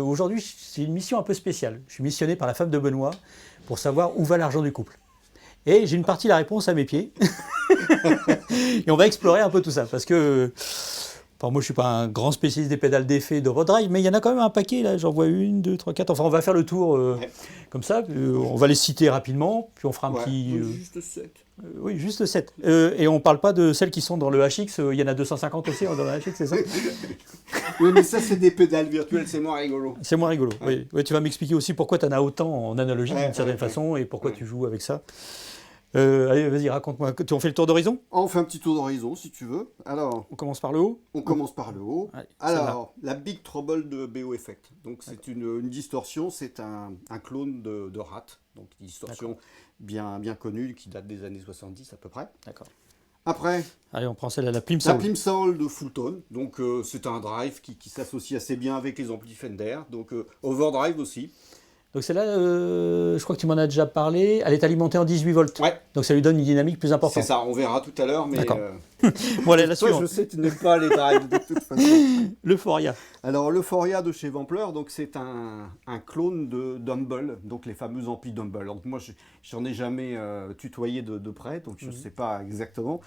Aujourd'hui, c'est une mission un peu spéciale. Je suis missionné par la femme de Benoît pour savoir où va l'argent du couple. Et j'ai une partie de la réponse à mes pieds. Et on va explorer un peu tout ça. Parce que, enfin, moi, je ne suis pas un grand spécialiste des pédales d'effet de road drive, mais il y en a quand même un paquet. Là, j'en vois 1, 2, 3, 4. Enfin, on va faire le tour comme ça. On va les citer rapidement. Puis on fera un petit. Juste 7. Oui, juste 7. Et on ne parle pas de celles qui sont dans le HX. Il y en a 250 aussi dans le HX, c'est ça? Oui, mais ça, c'est des pédales virtuelles, c'est moins rigolo. C'est moins rigolo. Ouais. Oui, tu vas m'expliquer aussi pourquoi tu en as autant en analogie d'une certaine façon et pourquoi tu joues avec ça. Allez, vas-y, raconte-moi. On fait le tour d'horizon? On fait un petit tour d'horizon, si tu veux. Alors, On commence par le haut? on commence par le haut. Allez, Alors, la Big Trouble de BO Effect. Donc, c'est une distorsion, c'est un clone de Rat. Donc, une distorsion bien connue qui date des années 70 à peu près. D'accord. Après, Allez, on prend celle à la Plimsoll. la Plimsoll de Fulton. Donc, c'est un drive qui s'associe assez bien avec les amplis Fender. Donc, Overdrive aussi. Donc celle-là, je crois que tu m'en as déjà parlé. Elle est alimentée en 18 volts. Ouais, Donc ça lui donne une dynamique plus c'est importante. ça, on verra tout à l'heure. Mais D'accord. Bon, allez, la toi, suivante. je sais, tu n'aimes pas les drives de toute façon. L'Euphoria. Alors, l'Euphoria de chez Wampler, donc c'est un clone de Dumble, donc les fameux amplis Dumble. Donc moi, j'en ai jamais tutoyé de près, donc je ne sais pas exactement.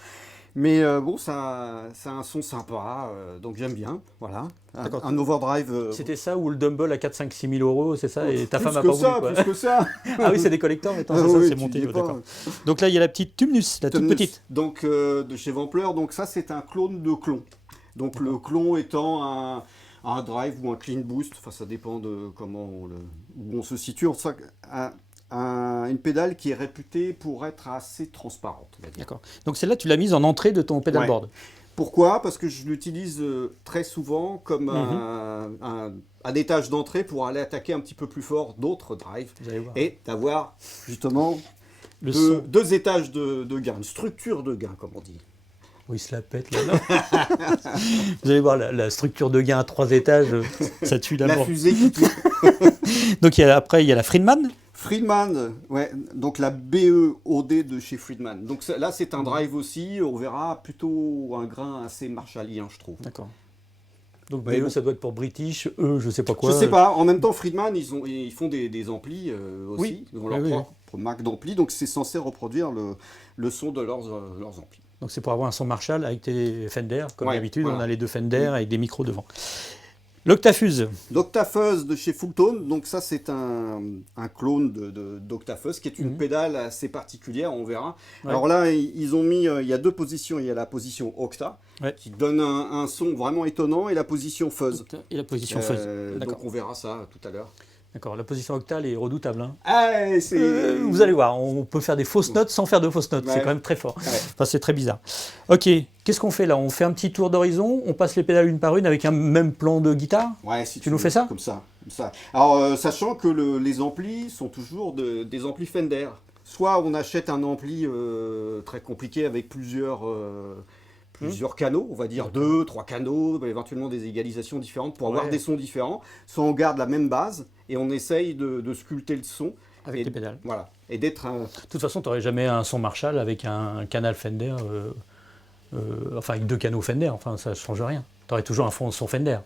Mais bon, ça a un son sympa, donc j'aime bien, voilà. D'accord. Un overdrive... C'était ça ou le Dumble à 4, 5, 6 000 euros, c'est ça? Et ta plus femme a que pas ça, voulu, quoi. plus que ça. Ah oui, c'est des collecteurs maintenant, Ah c'est ça, oui, c'est tu monté. dis Ouais, pas. d'accord. Donc là, il y a la petite Tumnus, la toute Tumnus. petite. Donc de chez Wampler, donc ça c'est un clone de clon. Donc le clon étant un drive ou un clean boost, enfin ça dépend de comment où on se situe. Une pédale qui est réputée pour être assez transparente, on va dire. D'accord. Donc celle-là, tu l'as mise en entrée de ton pedalboard. Pourquoi? Parce que je l'utilise très souvent comme un étage d'entrée pour aller attaquer un petit peu plus fort d'autres drives Vous allez voir. et d'avoir justement Le son. deux étages de gain, une structure de gain comme on dit. Oui, il se la pète là. Vous allez voir la structure de gain à 3 étages, ça tue La d'abord. fusée qui tue. Donc après, il y a la Friedman. Friedman, ouais, donc la BEOD de chez Friedman. Donc là, c'est un drive aussi, on verra plutôt un grain assez marshallien, je trouve. D'accord. Donc Ouais, BE, bon. ça doit être pour British, eux, je sais pas quoi. Je sais pas, en même temps, Friedman, ils font des amplis aussi, Oui. ils ont leur Oui, oui, propre marque d'ampli, donc c'est censé reproduire le son de leurs amplis. Donc c'est pour avoir un son Marshall avec tes Fender. Comme Ouais, d'habitude, voilà. on a les deux Fender avec des micros devant. L'Octafuse. D'Octafuzz de chez Fulton, donc ça c'est un clone d'Octafuzz qui est une pédale assez particulière, on verra. Ouais. Alors là, ils ont mis, il y a deux positions, il y a la position Octa, Ouais. qui donne un son vraiment étonnant, et la position Fuzz. Et la position Fuzz. D'accord. Donc on verra ça tout à l'heure. D'accord. La position octale est redoutable. Hein. Ah, Vous allez voir, on peut faire des fausses notes sans faire de fausses notes. Ouais. C'est quand même très fort. Ouais. Enfin, c'est très bizarre. Ok, qu'est-ce qu'on fait là? On fait un petit tour d'horizon, on passe les pédales une par une avec un même plan de guitare? Ouais, si Tu nous veux, fais ça? Comme ça. Alors, sachant que les amplis sont toujours des amplis Fender. Soit on achète un ampli très compliqué avec plusieurs canaux, on va dire 2, 3 canaux, éventuellement des égalisations différentes pour avoir Ouais. des sons différents. Soit on garde la même base et on essaye de sculpter le son. Avec et, les pédales. Voilà. Et d'être un... De toute façon, tu n'aurais jamais un son Marshall avec un canal Fender, enfin avec 2 canaux Fender, enfin ça ne change rien. Tu aurais toujours un son Fender.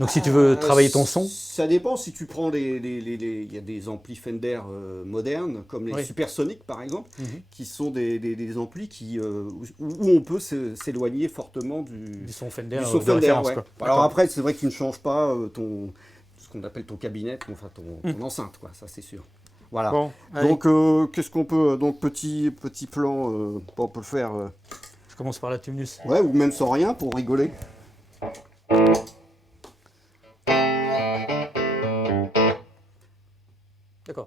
Donc si tu veux travailler ton son, Ça dépend si tu prends il y a des amplis Fender modernes, comme les Oui. Supersonic par exemple, qui sont des amplis où on peut s'éloigner fortement du son Fender, du son de Fender. référence. Ouais. Quoi. Alors D'accord. après, c'est vrai que tu ne changes pas ce qu'on appelle ton cabinet, enfin ton enceinte, quoi, ça c'est sûr. Voilà. Bon, allez, Donc qu'est-ce qu'on peut... Donc petit plan, on peut le faire... je commence par la Tumnus. ouais, ou même sans rien pour rigoler. D'accord.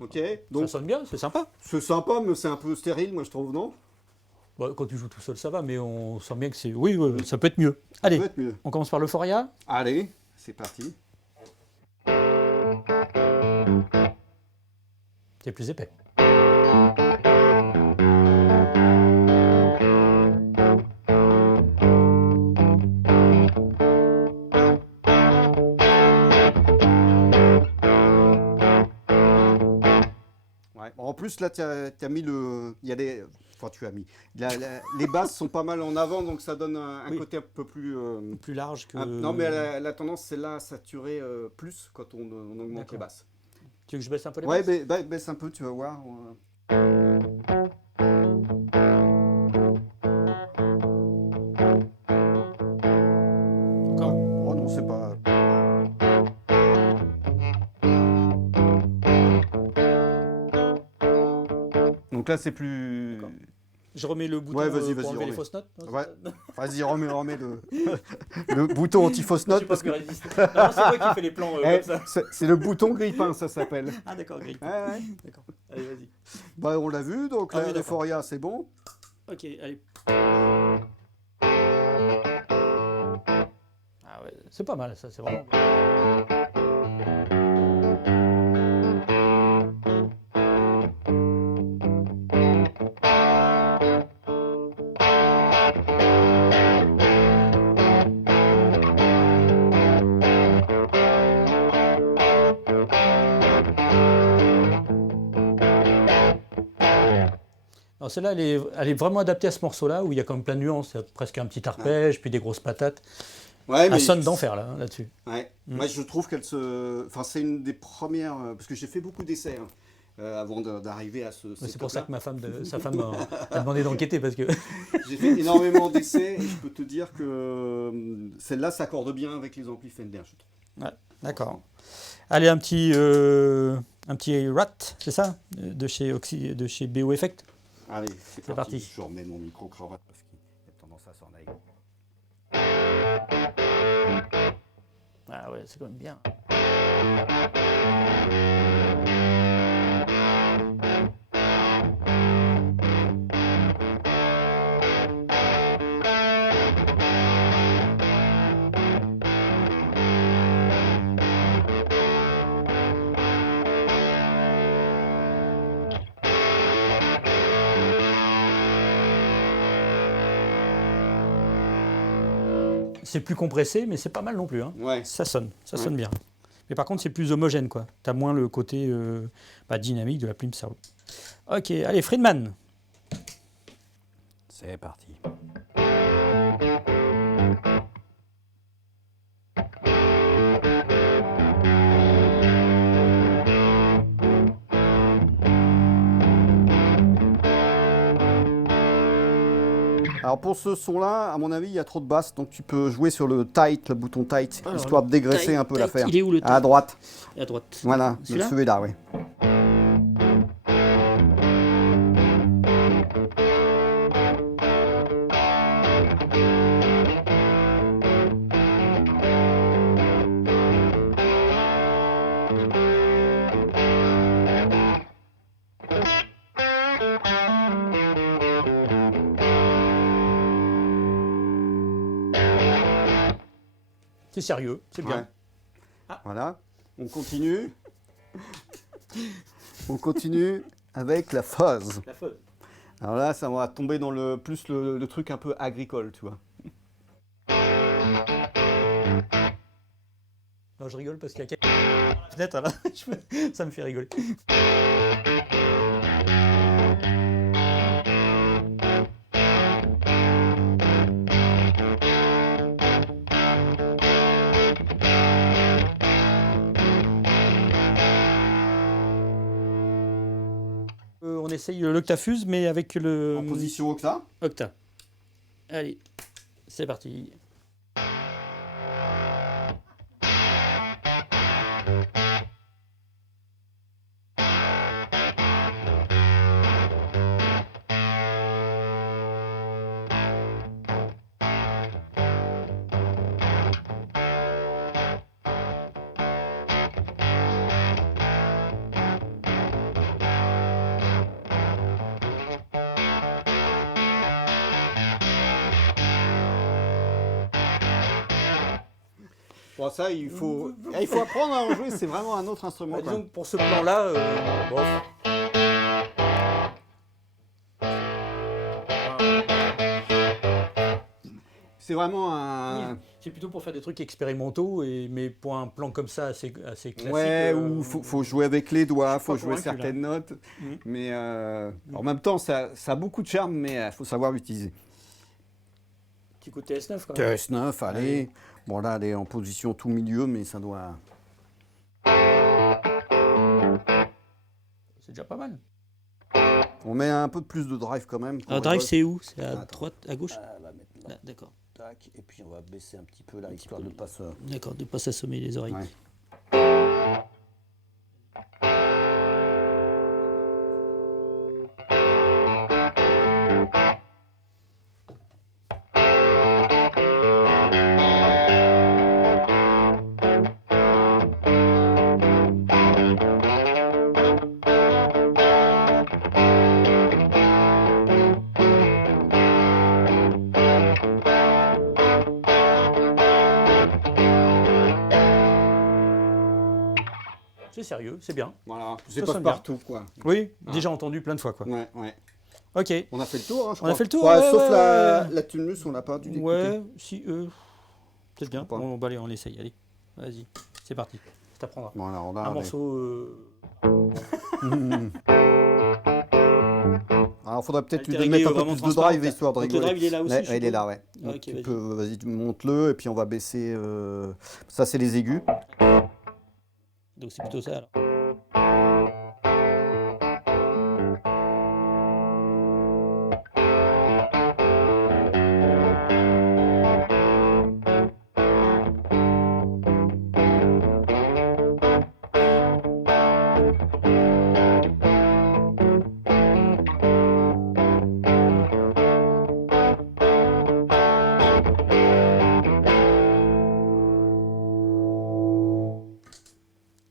Ok. Ça Donc sonne bien, c'est sympa. c'est sympa, mais c'est un peu stérile, moi je trouve, non? Bon, quand tu joues tout seul, ça va, mais on sent bien que c'est... Oui, ça peut être mieux. Allez, Ça peut être mieux. on commence par l'Euphoria. Allez, c'est parti. C'est plus épais. Ouais. Ouais. En plus, là, tu as mis le... Il y a des... Enfin, tu as mis... Les basses sont pas mal en avant, donc ça donne un Oui. côté un peu plus... Plus large que... Non, mais la tendance, c'est là à saturer plus quand on augmente D'accord. les basses. Tu veux que je baisse un peu les Ouais, basses? baisse un peu, tu vas voir. Encore? Oh non, c'est pas... Donc là, c'est plus... D'accord. Je remets le bouton Ouais, vas-y, pour enlever les remets. fausses notes? Non, Ouais. ça- Vas-y, remets le bouton anti-fausse Je note sais pas parce plus que résister. Non, c'est moi qui fais les plans comme ça. c'est le bouton grille-pain, ça s'appelle. Ah d'accord, grille. Ouais. D'accord. Allez, vas-y. Bah, on l'a vu, donc Ah oui, d'accord. l'Euphoria, c'est bon. Ok, allez. Ah ouais, c'est pas mal ça, c'est vraiment bien. Alors celle-là, elle est vraiment adaptée à ce morceau-là, où il y a quand même plein de nuances. Il y a presque un petit arpège, puis des grosses patates. Ouais, Elle sonne d'enfer là-dessus. Ouais. Moi, je trouve qu'elle se... Enfin, c'est une des premières... Parce que j'ai fait beaucoup d'essais avant d'arriver à ce C'est pour ça setup-là. que sa femme a demandé d'enquêter, parce que... J'ai fait énormément d'essais et je peux te dire que celle-là s'accorde bien avec les amplis Fender, je trouve. Ouais, d'accord. Allez, un petit Rat, c'est ça, de chez BO Effect. Allez, c'est parti. Je remets mon micro-cravate parce qu'il a tendance à s'en aller. Ah ouais, c'est quand même bien. C'est plus compressé, mais c'est pas mal non plus. Hein. Ouais. Ça sonne bien. Mais par contre, c'est plus homogène, quoi. T'as moins le côté dynamique de la plume Sao. Ok, allez, Friedman. C'est parti. Alors pour ce son-là, à mon avis, il y a trop de basses, donc tu peux jouer sur le tight, le bouton tight, Alors, histoire de dégraisser tight, un peu tight, l'affaire. il est où, le À tight droite. À droite. Voilà, Celui-là celui-là, oui. C'est sérieux, c'est bien. Ouais. Voilà, on continue. On continue avec la fuzz. La fuzz. Alors là, ça va tomber dans plus le truc un peu agricole, tu vois. Non, je rigole parce qu'il y a quelqu'un dans la fenêtre là. Ça me fait rigoler. On essaye l'octafuse, mais avec le... En position octa. Octa. Allez, c'est parti. Bon, ça, il faut apprendre à en jouer, c'est vraiment un autre instrument. Bah, quoi. disons que pour ce plan-là, bon. c'est vraiment un... Oui, c'est plutôt pour faire des trucs expérimentaux, mais pour un plan comme ça assez classique. Ouais, où faut jouer avec les doigts, faut jouer convaincu, certaines notes. Mhm. Mais en même temps, ça a beaucoup de charme, mais il faut savoir l'utiliser. Petit coup de TS9 quand même. TS9, allez. Bon, là, elle est en position tout milieu, mais ça doit... C'est déjà pas mal. On met un peu plus de drive quand même. Alors, drive, c'est où? C'est à Attends. droite, à gauche? On va mettre là. D'accord. Tac, et puis on va baisser un petit peu là, histoire de pas se... D'accord, de ne pas s'assommer les oreilles. Ouais. C'est sérieux, c'est bien. Voilà, c'est Ça pas sonne bien. partout, quoi. Oui, Ah. déjà entendu plein de fois, quoi. Ouais, ouais. Ok. On a fait le tour, hein, je On a crois. fait le tour, Ouais, ouais, sauf ouais, la, ouais. la Tumulus, on l'a pas dû l'écouter. Ouais, si, peut-être bien. crois pas. Bon, bah, allez, on l'essaye, allez. Vas-y, c'est parti. Je t'apprendrai. Bon, alors, on a Un morceau... Alors, faudrait peut-être lui Altérigué, mettre un peu vraiment plus de transparent. drive, histoire de Donc, le rigoler. drive, il est là aussi, Ouais, je il est suppose. là, ouais. Donc, Ok, tu vas-y. peux, vas-y, monte-le, et puis on va baisser... Ça, c'est les aigus. Donc c'est plutôt ça, alors.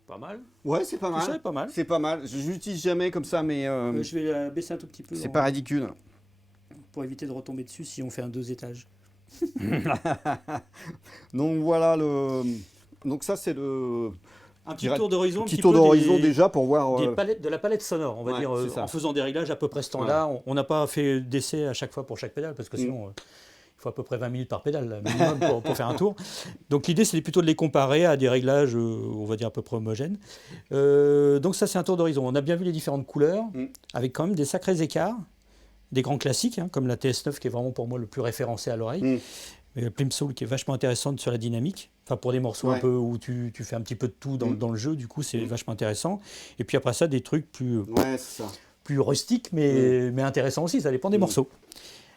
Pas mal. Ouais, c'est pas Tout ça est mal. pas mal. C'est pas mal. Je l'utilise jamais comme ça, mais Je vais la baisser un tout petit peu c'est pas ridicule. pour éviter de retomber dessus si on fait un 2 étages. Donc voilà le. Donc ça c'est le Un petit dirais- tour d'horizon. petit tour d'horizon déjà pour voir. De la palette sonore, on va Ouais, dire, c'est ça. en faisant des réglages à peu près standards. On n'a pas fait d'essai à chaque fois pour chaque pédale, parce que sinon, il faut à peu près 20 minutes par pédale là, minimum pour faire un tour. Donc l'idée, c'est plutôt de les comparer à des réglages, on va dire, à peu près homogènes. Donc ça, c'est un tour d'horizon. On a bien vu les différentes couleurs, avec quand même des sacrés écarts, des grands classiques, hein, comme la TS9, qui est vraiment pour moi le plus référencé à l'oreille. Mais Plimsoll qui est vachement intéressante sur la dynamique, enfin pour des morceaux un peu où tu fais un petit peu de tout dans le jeu, du coup c'est vachement intéressant. Et puis après ça, des trucs plus rustiques, mais intéressants aussi, ça dépend des morceaux.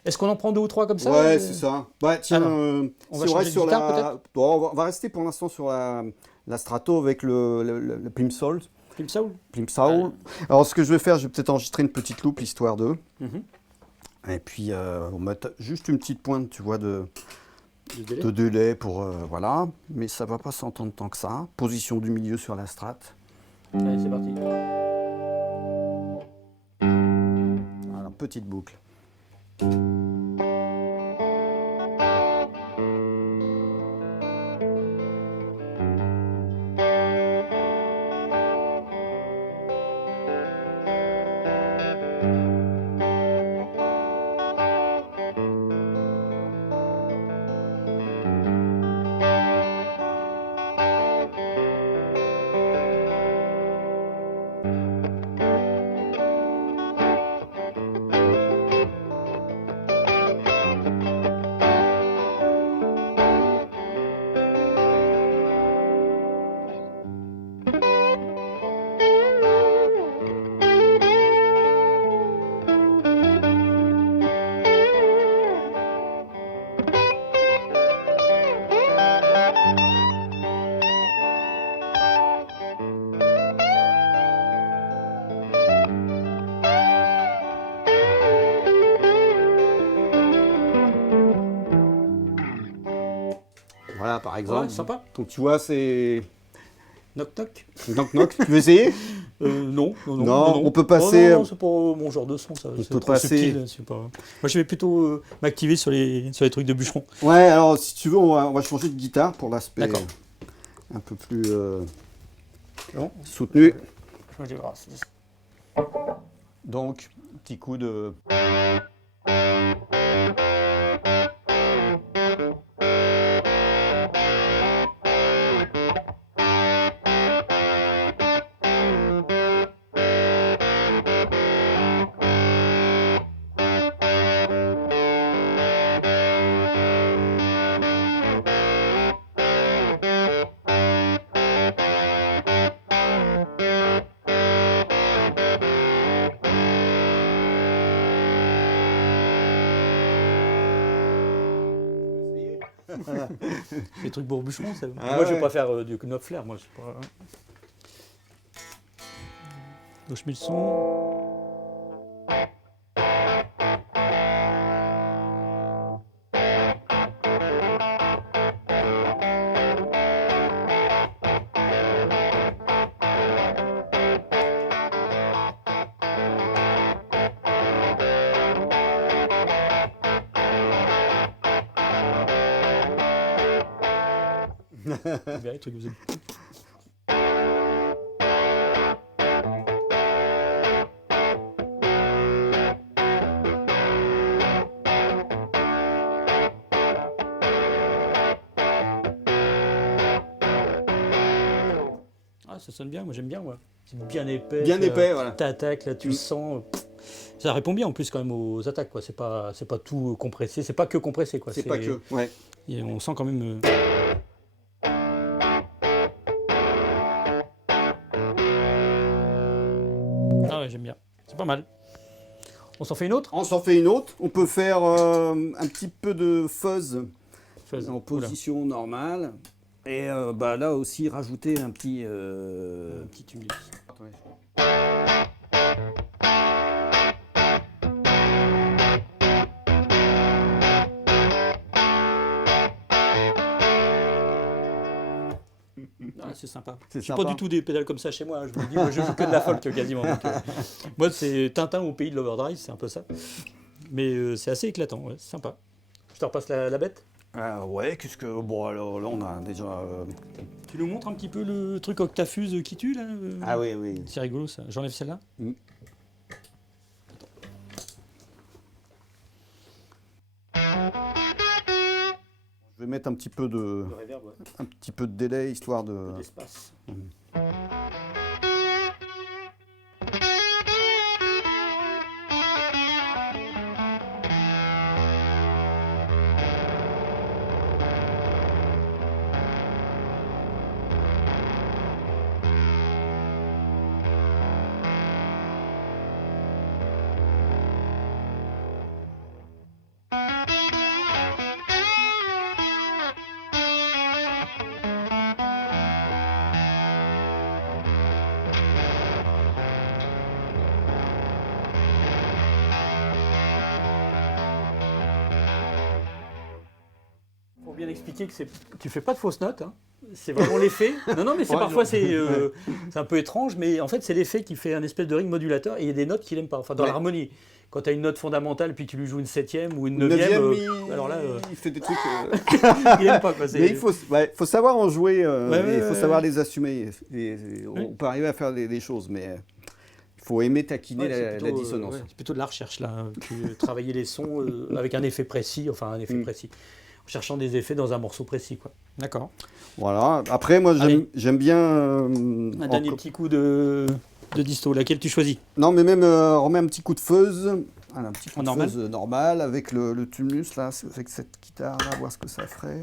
Est-ce qu'on en prend 2 ou 3 comme ça? Ouais, c'est ça. Ouais, tiens, on va si changer de sur guitare, la... peut-être Bon, on va rester pour l'instant sur la Strato avec le Plimsoll. Plimsoll. Plimsoll. Alors ce que je vais faire, je vais peut-être enregistrer une petite loupe, histoire de... Et puis on va mettre juste une petite pointe, tu vois, de délai pour... voilà, mais ça va pas s'entendre tant que ça. Position du milieu sur la Strat. Allez, c'est parti. Voilà, petite boucle. Voilà, par exemple. Ouais, sympa. Donc tu vois, c'est... Knock knock. Knock knock, tu veux essayer? Non, on peut passer... Non, c'est pas mon genre de son, ça. C'est peut trop passer- subtil. C'est pas... Moi, je vais plutôt m'activer sur les trucs de bûcheron. Ouais, alors si tu veux, on va changer de guitare pour l'aspect D'accord. un peu plus Non. soutenu. Je vais voir. Donc, petit coup de... Les trucs pour bûcheron, ça. Ah Moi, je ouais. vais pas faire du Knopfler, moi. Je sais pas. Donc, je mets le son. Vous verrez, les trucs que vous aimez. Ah, ça sonne bien, moi j'aime bien, moi. C'est bien épais. Bien épais, voilà. T'attaques, là tu le sens. Ça répond bien en plus quand même aux attaques, quoi. C'est pas tout compressé, c'est pas que compressé, quoi. C'est pas que. Ouais. Et on sent quand même. Ah ouais, j'aime bien. C'est pas mal. On s'en fait une autre? On s'en fait une autre. On peut faire un petit peu de fuzz Fuzz. en Oula. position normale. Et bah, là aussi, rajouter un petit. Un petit tumulus. Ah, c'est sympa. C'est Je suis pas sympa. du tout des pédales comme ça chez moi. Hein. Je me dis, moi, je joue que de la folk quasiment. Donc, moi, c'est Tintin au pays de l'overdrive, c'est un peu ça. Mais c'est assez éclatant, ouais, c'est sympa. Je te repasse la bête. Ouais, qu'est-ce que. Bon, alors là, on a déjà. Tu nous montres un petit peu le truc Octafuse qui tue là Ah oui, oui. C'est rigolo ça. J'enlève celle-là. Je vais mettre un petit peu de. Le reverb, ouais. Un petit peu de délai, histoire de. L'espace. Faut bien expliquer que tu fais pas de fausses notes. Hein. C'est vraiment l'effet. Non, mais c'est Ouais, parfois non. c'est un peu étrange, mais en fait c'est l'effet qui fait un espèce de ring modulateur et il y a des notes qu'il aime pas. Enfin dans Ouais. l'harmonie, quand tu as une note fondamentale puis tu lui joues une septième ou une Neuvième, neuvième, alors là il fait des trucs. il aime pas quoi. Mais il faut savoir en jouer, ouais, il faut ouais, savoir ouais. les assumer. On peut arriver à faire des choses, mais il faut aimer taquiner Ouais, c'est la plutôt, dissonance. ouais, c'est plutôt de la recherche là. Travailler les sons avec un effet précis, enfin un effet précis. En cherchant des effets dans un morceau précis quoi. D'accord. Voilà. Après, moi, Allez. j'aime bien. Un dernier petit coup de disto. Laquelle tu choisis? Non, mais même remet un petit coup de fuzz. Voilà, un petit coup En de normal fuzz normal avec le tumulus là, avec cette guitare là, voir ce que ça ferait.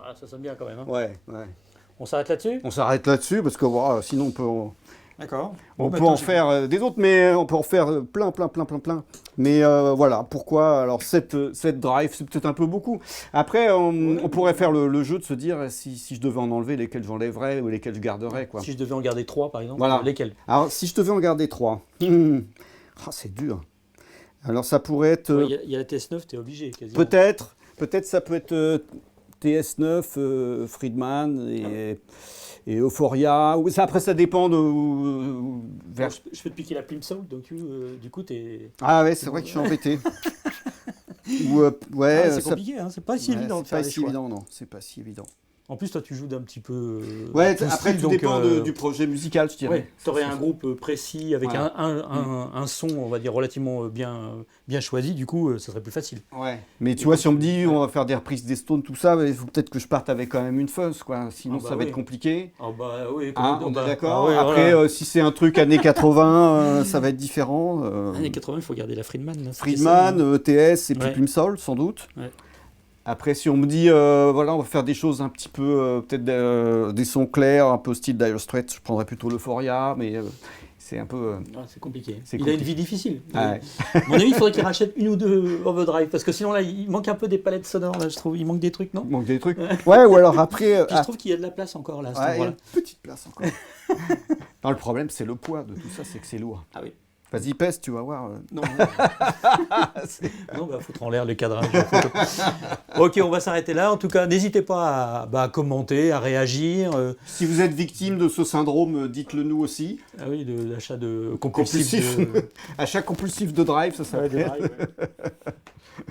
Ah, ça sonne bien quand même. Hein. Ouais, ouais. On s'arrête là-dessus? On s'arrête là-dessus parce que voilà, sinon D'accord. on peut en faire des autres, mais on peut en faire plein. Mais voilà, pourquoi? Alors cette drive, c'est peut-être un peu beaucoup. Après, on pourrait faire le jeu de se dire si je devais en enlever, lesquels j'enlèverais ou lesquels je garderais, quoi. Si je devais en garder 3 par exemple, Voilà. lesquels? Alors, si je devais en garder 3, c'est dur. Alors, ça pourrait être Il y a la TS9, t'es obligé quasiment. peut-être ça peut être TS9, Friedman et Euphoria. Après, ça dépend de... vers... Je peux te piquer la Plimsoll, donc du coup, t'es... Ah ouais, c'est vrai que je suis embêté. Ouais, c'est compliqué, hein, c'est pas si évident de faire les choix. C'est pas si évident, non, c'est pas si évident. En plus, toi, tu joues d'un petit peu... Ouais, tout après, style, tout donc, dépend du projet musical, je dirais. Ouais, tu aurais un groupe précis avec Voilà. un son, on va dire, relativement bien choisi, du coup, ça serait plus facile. Ouais. Mais tu vois, si on me dit on va faire des reprises des Stones, tout ça, il faut peut-être que je parte avec quand même une fuzz, quoi. Sinon, ça va être compliqué. Ah bah oui, Hein, on est d'accord. ouais, Après, voilà. si c'est un truc années 80, ça va être différent. Années 80, il faut garder la Friedman. Là, Friedman, TS et puis Ouais. Plimsoll, sans doute. Ouais. Après, si on me dit, voilà, on va faire des choses un petit peu, peut-être des sons clairs, un peu style Dire Straits, je prendrais plutôt l'Euphoria, mais c'est un peu... C'est compliqué. C'est Il a une vie difficile. Ah ouais. À mon avis, il faudrait qu'il rachète une ou deux Overdrive, parce que sinon, là, il manque un peu des palettes sonores, là, je trouve. Il manque des trucs, non? Il manque des trucs. Ouais, ou alors après... Puis je trouve qu'il y a de la place encore, là, à cet ouais, il y a endroit-là. une petite place encore. Non, le problème, c'est le poids de tout ça, c'est que c'est lourd. Ah oui. Vas-y, pèse, tu vas voir. Non, non, bah, foutre en l'air le cadrage. Ok, on va s'arrêter là. En tout cas, n'hésitez pas à commenter, à réagir. Si vous êtes victime de ce syndrome, dites-le nous aussi. Ah oui, de l'achat de compulsif. Achat compulsif de drive, ça Ouais, s'appelle.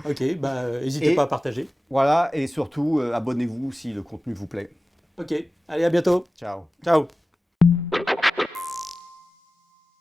Ok, bah, n'hésitez pas à partager. Voilà, et surtout, abonnez-vous si le contenu vous plaît. Ok, allez, à bientôt. Ciao. Ciao.